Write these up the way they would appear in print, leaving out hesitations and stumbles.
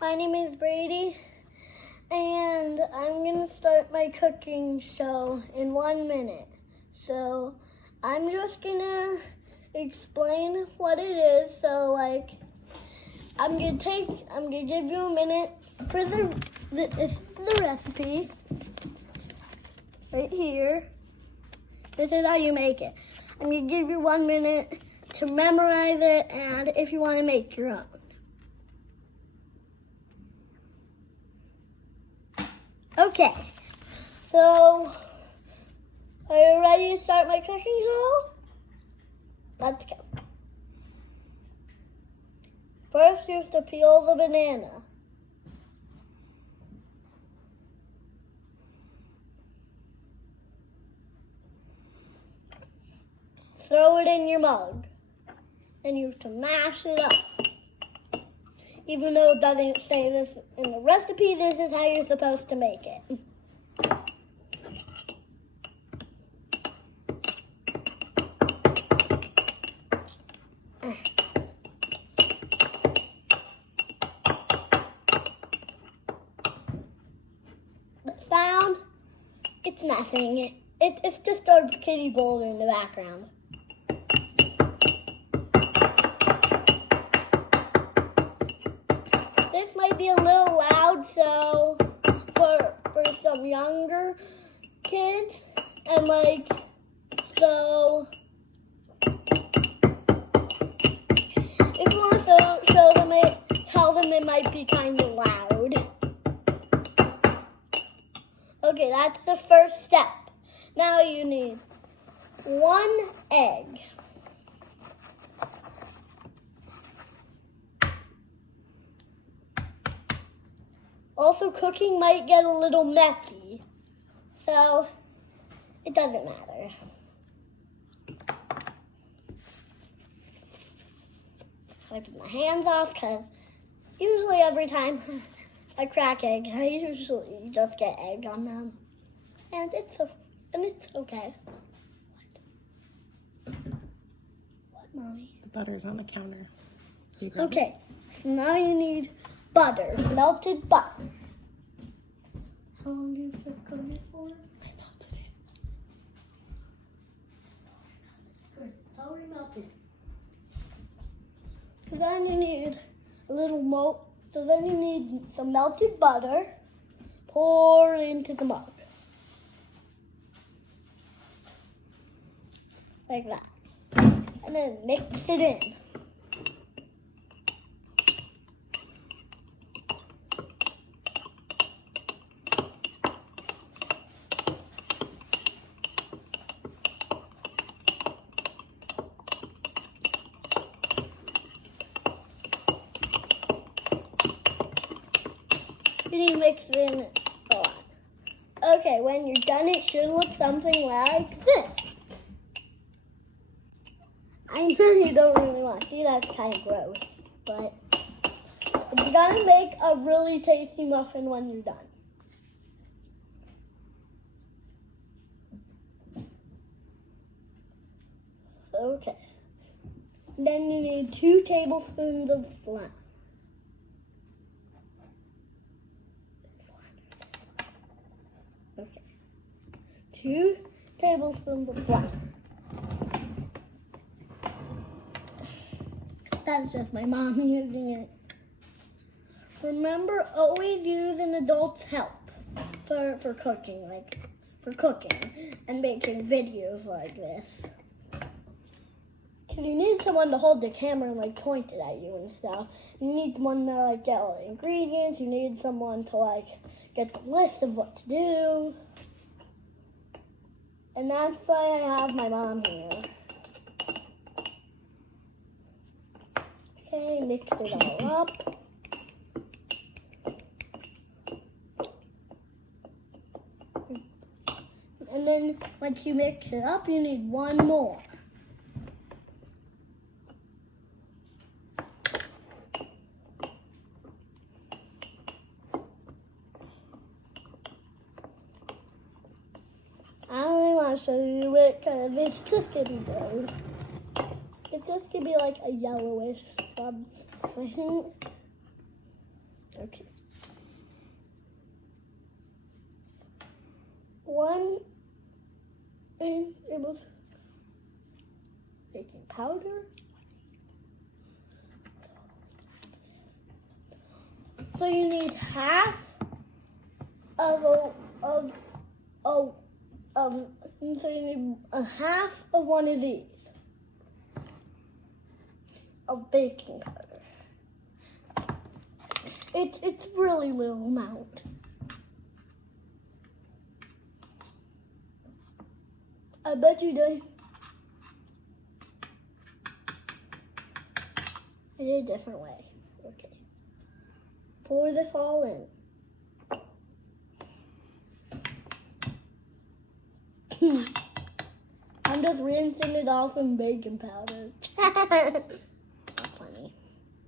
My name is Brady, and I'm going to start my cooking show in 1 minute. So I'm just going to explain what it is. So I'm going to give you a minute for the recipe right here. This is how you make it. I'm going to give you 1 minute to memorize it, and if you want to make your own. Okay, so are you ready to start my cooking show? Let's go. First, you have to peel the banana. Throw it in your mug, and you have to mash it up. Even though it doesn't say this in the recipe, this is how you're supposed to make it. The sound, it's nothing. It's just our kitty boulder in the background. This might be a little loud, so for some younger kids, and so if you want to show them it, tell them it might be kind of loud. Okay, that's the first step. Now you need 1 egg. Also, cooking might get a little messy, so it doesn't matter. I put my hands off because usually every time I crack egg, I usually just get egg on them, and it's okay. What, Mommy? The butter's on the counter. Okay, so now you need butter, melted butter. How long do you cook it for? I melted it. Good, it's already melted. So then you need a little So then you need some melted butter. Pour it into the mug. Like that. And then mix it in. You need to mix it in a lot. Okay, when you're done, it should look something like this. I know you don't really want to see that, kind of gross, but you're gonna make a really tasty muffin when you're done. Okay. Then you need 2 tablespoons of flour. Okay. 2 tablespoons of flour. That's just my mom using it. Remember, always use an adult's help for cooking, for cooking and making videos like this. Because you need someone to hold the camera and point it at you and stuff. You need someone to get all the ingredients. You need someone to get the list of what to do. And that's why I have my mom here. Okay, mix it all up. And then once you mix it up, you need 1 more. I don't really want to show you it because it's just going to be good. It's just going to be like a yellowish thing. Okay. One, and it was baking powder. So you need half of so you need a half of one of these of baking powder. It's really little amount. I bet you do. I did a different way. Okay. Pour this all in. I'm just rinsing it off in baking powder. That's funny.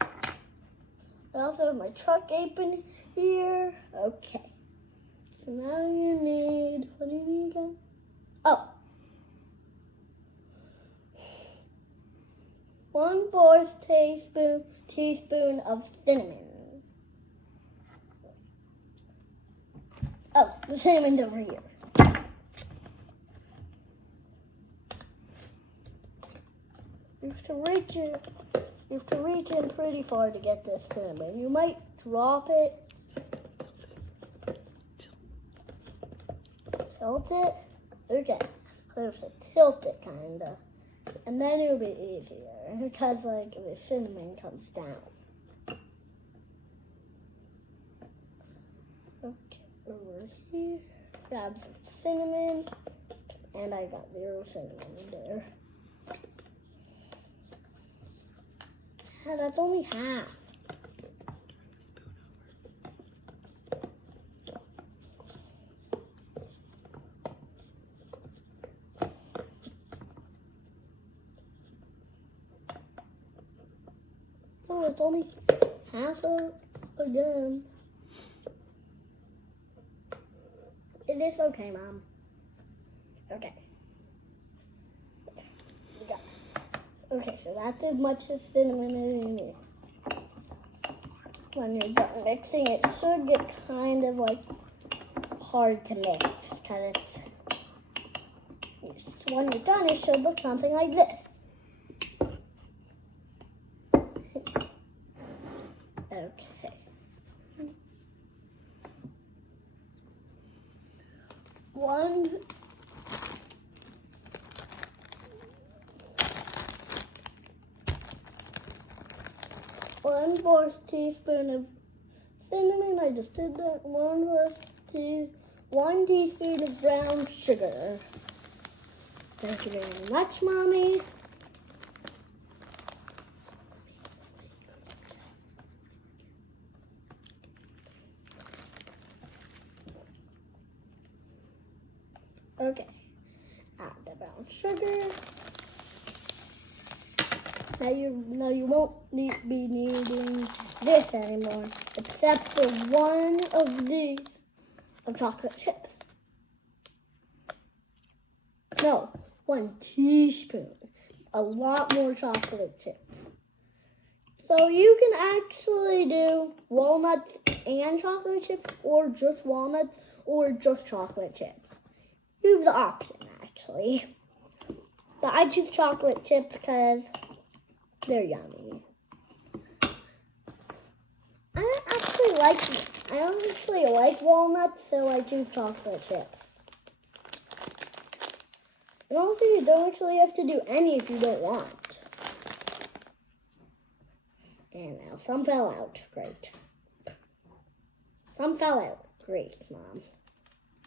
I also have my truck apron here. Okay. So now you need, what do you need again? Oh. 1/4 teaspoon of cinnamon. Oh, the cinnamon's over here. You have to reach in pretty far to get this cinnamon. You might drop it. Tilt it. Okay. I have to tilt it kinda. And then it'll be easier because like the cinnamon comes down. Okay, over here. Grab some cinnamon. And I got 0 cinnamon in there. Yeah, that's only half. Oh, it's only half of again. Is this okay, Mom? Okay. We got it. Okay, so that's as much as cinnamon as you need. When you're done mixing, it should get kind of like hard to mix. So when you're done, it should look something like this. Okay. One 1/4 teaspoon of cinnamon. I just did that. 1 teaspoon of brown sugar. Thank you very much, Mommy. Okay, add the brown sugar. Now you won't be needing this anymore, except for one of these of chocolate chips. No, 1 teaspoon. A lot more chocolate chips. So you can actually do walnuts and chocolate chips, or just walnuts, or just chocolate chips. You have the option, actually. But I choose chocolate chips because they're yummy. I don't actually like walnuts, so I choose chocolate chips. And also, you don't actually have to do any if you don't want. And now some fell out. Great. Some fell out. Great, Mom.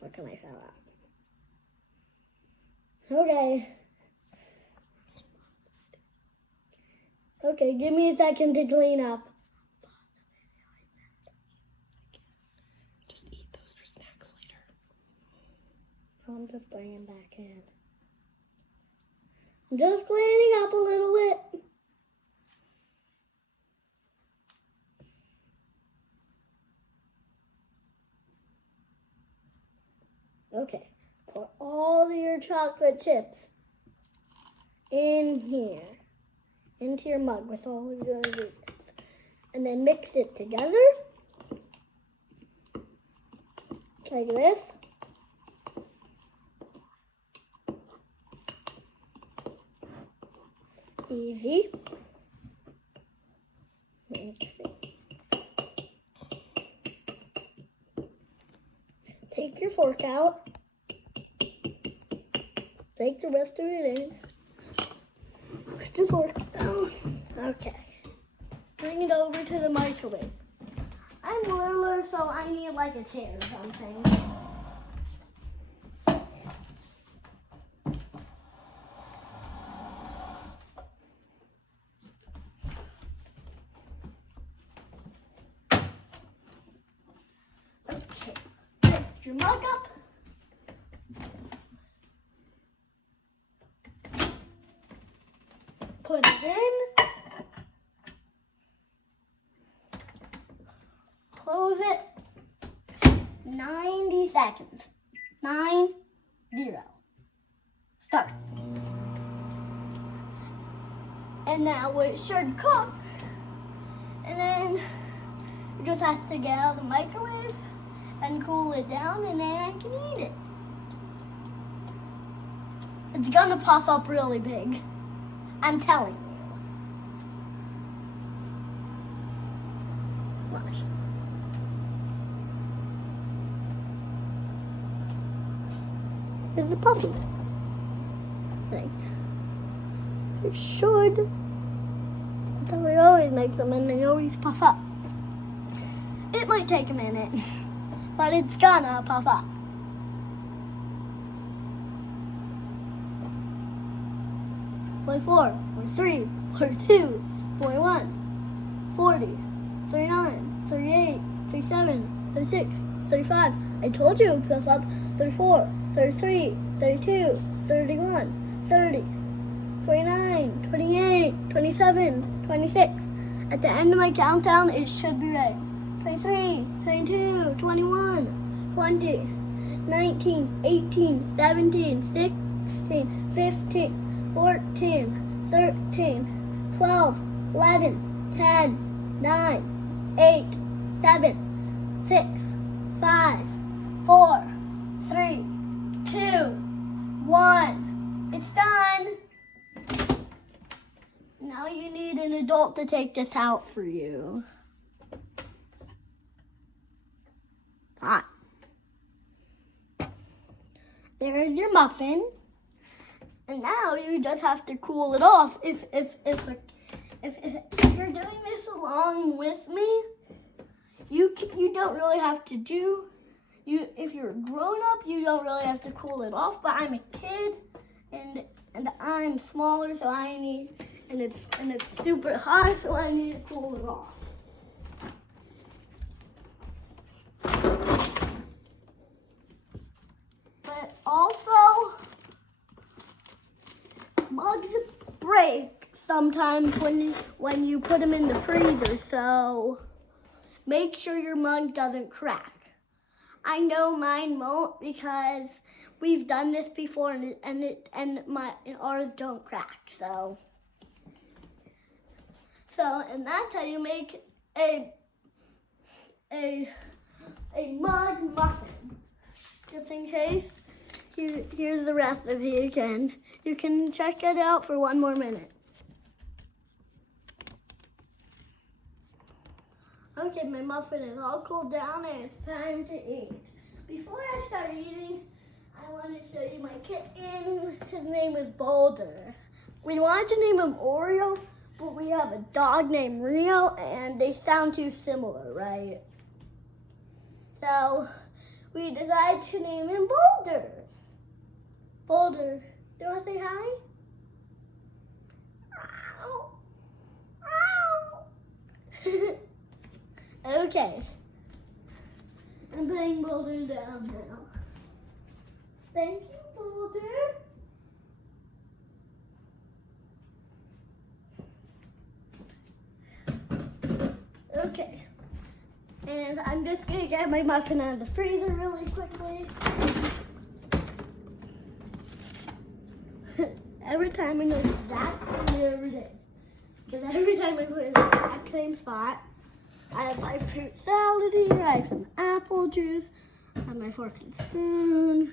What can I fell out? Okay. Okay, give me a second to clean up. Just eat those for snacks later. I'm just bringing back in. I'm just cleaning up a little bit. Okay, pour all your chocolate chips in here, into your mug with all of your ingredients. And then mix it together. like this. Easy. Okay. Take your fork out. Take the rest of it in. Put the fork down. Okay. Bring it over to the microwave. I'm littler, so I need like a chair or something. Okay. Lift your mug up. Put it in. Close it. 90 seconds. 9, 0. Start. And now it should cook. And then you just have to get out of the microwave and cool it down, and then I can eat it. It's gonna puff up really big. I'm telling you. Watch. It's a puffy thing. It should. That's how we always make them, and they always puff up. It might take a minute, but it's gonna puff up. Point 4, point 3, point 2, point 1, 40, 39, 38, 37, 36, 35. I told you it would puff up. 34, 33, 32, 31, 30, 29, 28, 27, 26. At the end of my countdown, it should be ready. 23, 22, 21, 20, 19, 18, 17, 16, 15, 14, 13, 12, 11, 10, 9, 8, 7, 6, 5, 4, 3, 2, 1. It's done. Now you need an adult to take this out for you. Hot. There's your muffin. And now you just have to cool it off. If you're doing this along with me, you don't really have to do. If you're a grown up, you don't really have to cool it off. But I'm a kid, and I'm smaller, so I need, and it's super hot, so I need to cool it off. But also, mugs break sometimes when you put them in the freezer, so make sure your mug doesn't crack. I know mine won't because we've done this before, and ours don't crack. So and that's how you make a mug muffin. Just in case. Here's the recipe again. You can check it out for 1 more minute. Okay, my muffin is all cooled down and it's time to eat. Before I start eating, I want to show you my kitten. His name is Boulder. We wanted to name him Oreo, but we have a dog named Rio and they sound too similar, right? So we decided to name him Boulder. Boulder, do you want to say hi? Okay. I'm putting Boulder down now. Thank you, Boulder. Okay. And I'm just going to get my muffin out of the freezer really quickly. Every time I know exactly where it is. Because every time I put it in the exact same spot, I have my fruit salad here, I have some apple juice, Have my fork and spoon.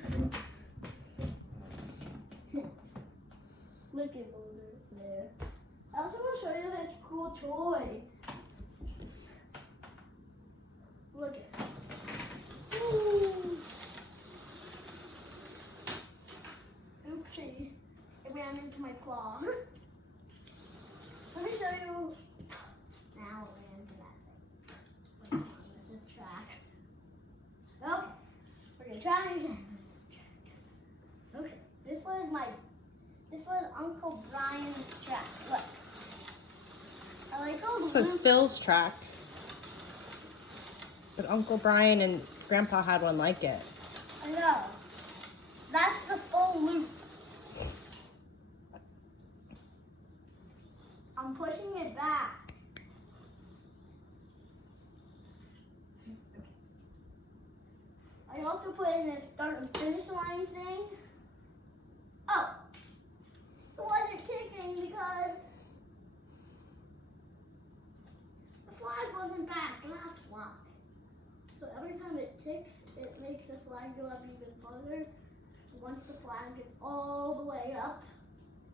Look at those there. I also want to show you this cool toy. Look at it. Ooh. Oopsie. It ran into my claw. Let me show you. Now it ran into that thing. Wait, this is track. Okay. We're gonna try again. Okay. This was Uncle Brian's track. Look. I like all the This was Phil's track. But Uncle Brian and Grandpa had one like it. I know. That's the full loop. I'm pushing it back. I also put in a start and finish line thing. Oh, it wasn't ticking because the flag wasn't back. That's why. So every time it ticks, it makes the flag go up even farther. Once the flag is all the way up,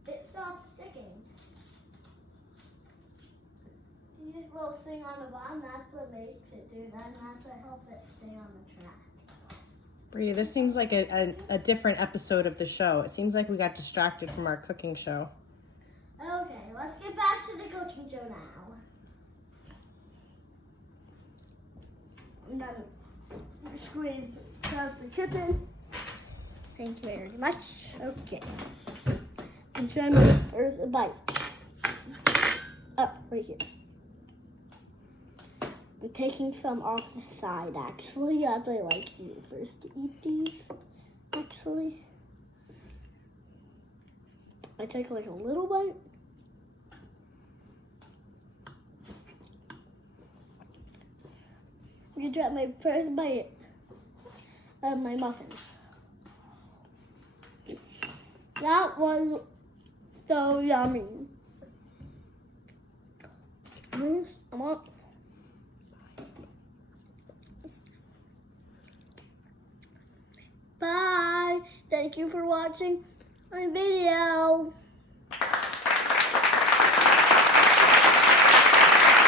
it stops ticking. You just little thing on the bottom, that's what makes it do that, and that's what helps it stay on the track. Brady, this seems like a different episode of the show. It seems like we got distracted from our cooking show. Okay, let's get back to the cooking show now. I'm gonna squeeze across the chicken. Thank you very much. Okay. I'm trying my first bite. Oh, right here. I'm taking some off the side, actually, as I like you first to eat these, actually. I take like a little bite. I'm gonna try my first bite of my muffin. That was so yummy. I'm up. Bye. Thank you for watching my video.